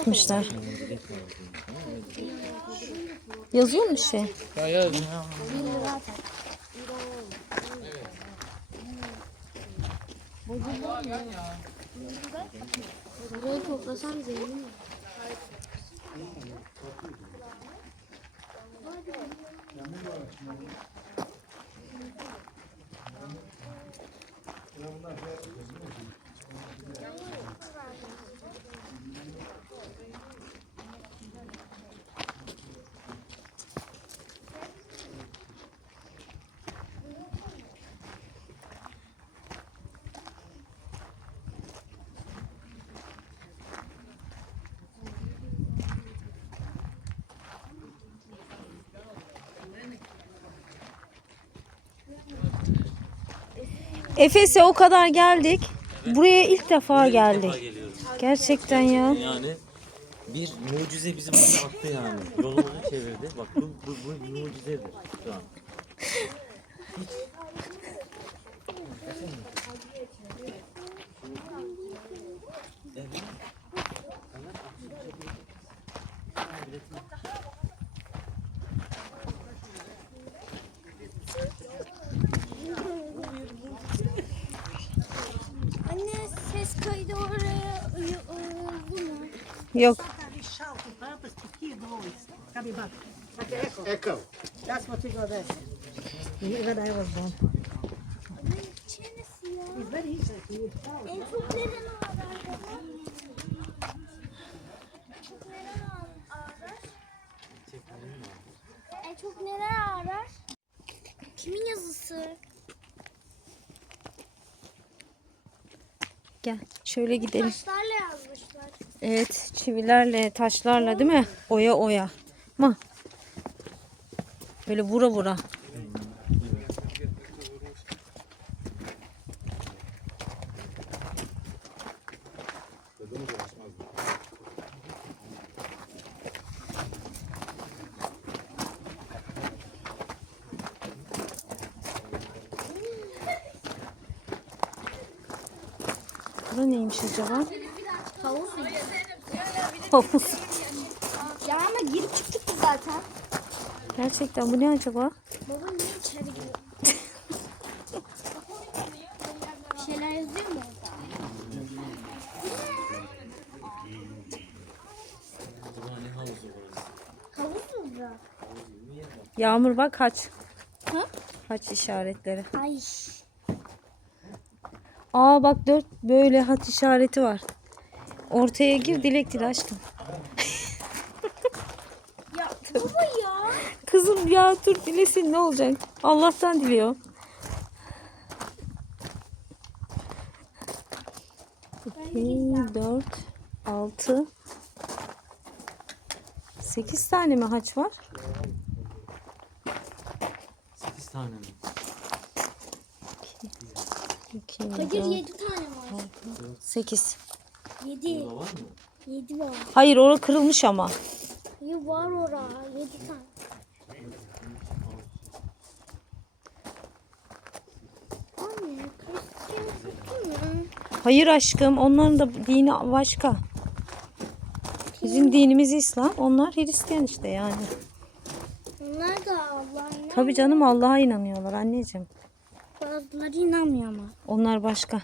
Atmışlar? Yazıyor mu şey? Ya ya. Burayı toplasam zengin Efes'e o kadar geldik. Buraya ilk defa İlk geldik. defa geliyoruz. Gerçekten ya. Yani bir mucize bizim bizi attı yani. Yolumuzu çevirdi. Bak bu, bu, bu bir mucizedir şu an. Anne back. Like an echo. That's what we got there. When I was born. It's very hear. En çok neren ağrar? En çok neren ağrar? En çok neren ağrar? Kimin yazısı? Gel şöyle gidelim. Taşlarla yazmışlar. Evet çivilerle taşlarla değil mi? Oya oya. Ama böyle vura vura. Bura neymiş acaba? Havuz mu? Havuz. Ya ama girip çıktık biz zaten. Gerçekten bu ne acaba? Baba niye içeri giriyor? Bir şeyler yazıyor mu orada? Havuz? Yağmur bak kaç. Ha? Kaç işaretleri. Ay. Aa bak dört böyle hat işareti var. Ortaya gir dilek dile aşkım. Ya baba ya. Kızım ya dur dilesin ne olacak? Allah'tan diliyor. İki, dört, altı, sekiz tane mi haç var? 8 tane mi? İki, Kadir dört, yedi tane var. sekiz. Yedi. Burada var mı? Yedi var. Hayır orası kırılmış ama. Ya var ora. Yedi tane. Anne, Hristiyan? Hayır aşkım onların da dini başka. Bizim dinimiz İslam. Onlar Hristiyan işte yani. Onlar da Allah'ın. Tabii canım Allah'a inanıyorlar anneciğim. Bazıları inanmıyor ama. Onlar başka.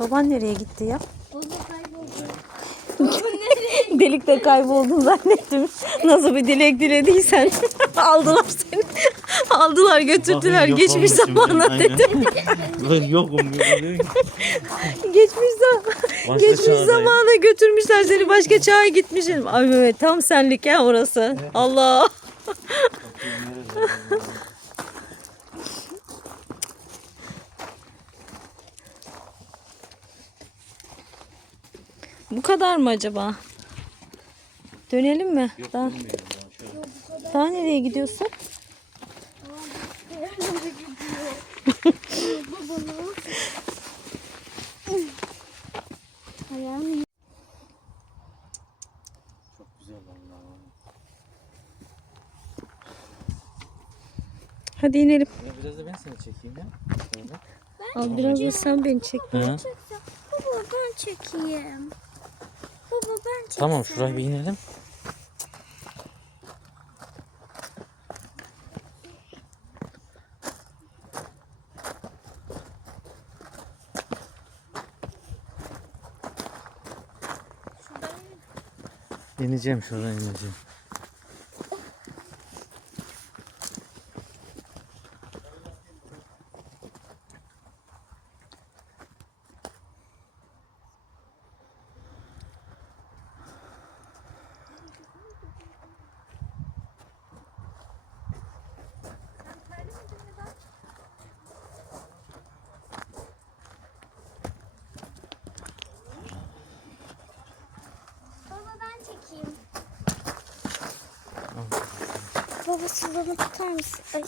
Baban nereye gitti ya? Baba kayboldu. Delikte kayboldun zannettim. Nasıl bir dilek dilediysen. Aldılar seni. Aldılar götürdüler. Yok Geçmiş olmuşum zamana ben, dedim. Ben yokum. Geçmiş zaman. Başka Geçmiş çağdayım. zamana götürmüşler seni başka çağa gitmişsin. Ay evet tam senlik ya orası. Allah. Bu kadar mı acaba? Dönelim mi? Daha, daha nereye gidiyorsun? Ayağım Çok güzel vallahi. Hadi inelim. Ya biraz da ben seni çekeyim ya. Şöyle. Al biraz da sen beni çek. Hı. Baba ben çekeyim. Baba ben çekeyim. Tamam şuraya bir inelim. İneceğim şuradan ineceğim. Baba silahını tutar mısın? Ay.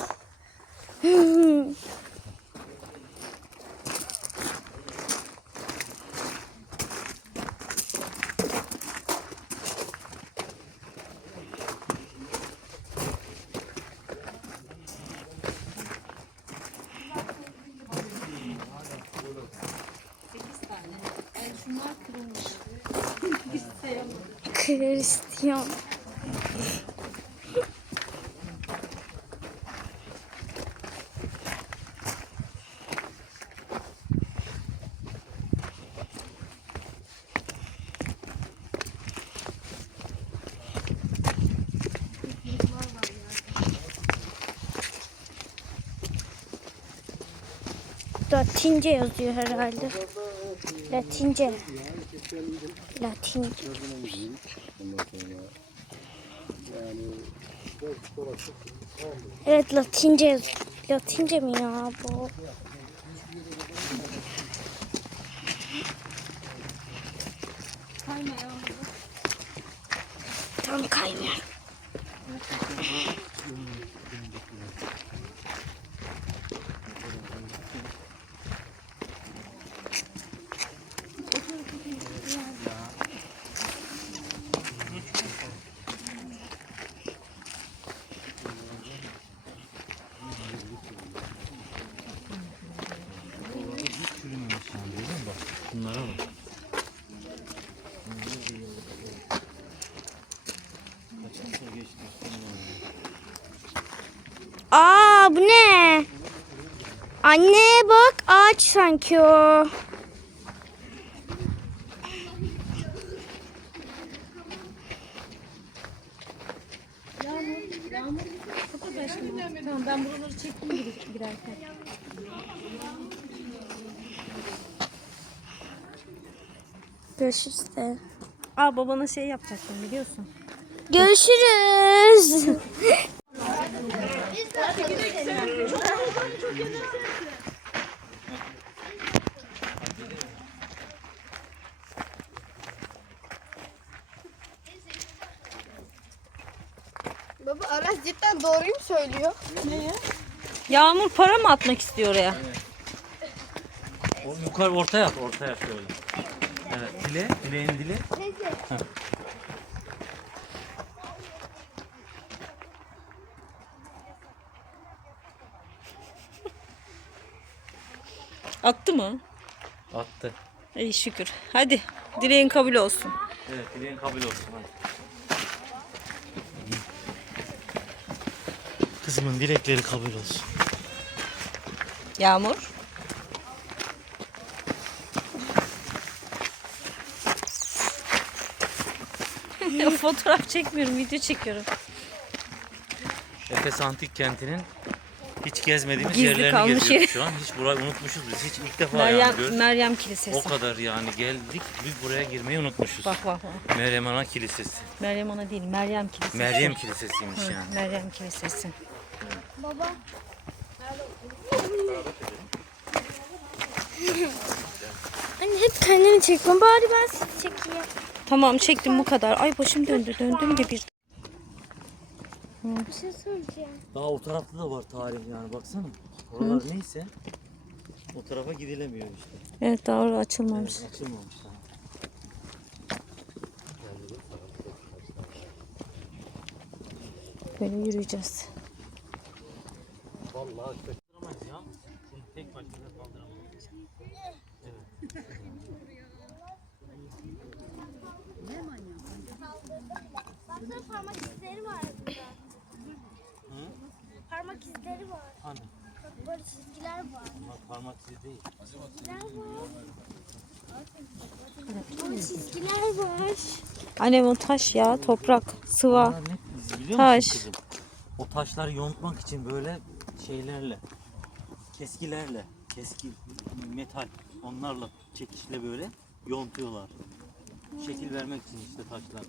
Hristiyan. Latince yazıyor herhalde. Latince. Latince. Evet Latince yazıyor. Latince mi ya bu? Tam kaymıyor. Çürümemiş yani değil mi bak? Bunlara bak. Kaç yıl geçti? Aa bu ne? Anne bak ağaç sanki o. Tamam ben buraları çekeyim girerken. Görüşürüz de. Aa babana şey yapacaktım biliyorsun. Görüşürüz. Baba Aras cidden doğruyu mu söylüyor? Yağmur para mı atmak istiyor oraya? O yukarı ortaya at, ortaya at şöyle. Evet, dile, dileğin dili. Heh. Attı mı? Attı. İyi şükür. Hadi dileğin kabul olsun. Evet, dileğin kabul olsun. Hadi. Kızımın dilekleri kabul olsun. Yağmur. Fotoğraf çekmiyorum, video çekiyorum. Efes Antik Kenti'nin hiç gezmediğimiz Gizli yerlerini kalmış geziyoruz yeri. şu an. Hiç burayı unutmuşuz biz. Hiç ilk defa Meryem. Meryem Kilisesi. O kadar yani geldik biz buraya girmeyi unutmuşuz. Bak bak bak. Meryem Ana Kilisesi. Meryem Ana değil, Meryem Kilisesi. Meryem Kilisesi'ymiş Hı, yani. Meryem Kilisesi. Baba. Anne hep kendini çekme bari ben sizi çekeyim. Tamam çektim bu kadar. Ay başım döndü. Döndüm de bir. Bir şey söyleyeceğim. Daha o tarafta da var tarih yani baksana. Oralar neyse o tarafa gidilemiyor işte. Evet daha orası açılmamış. Evet, açılmamış daha. Böyle yürüyeceğiz. Kaldıramayız ya. Şunu tek başına kaldıramayız. Evet. Baksana parmak izleri var burada. Parmak izleri var. Hani Bak böyle çizgiler var. bunlar parmak izi değil. Çizgiler var. Ama çizgiler var. Annem o taş ya toprak sıva. Bunlar ne izi biliyor Taş. musun kızım? O taşları yontmak için böyle şeylerle, keskilerle, keski metal onlarla çekişle böyle yontuyorlar. Şekil vermek için işte taşlar.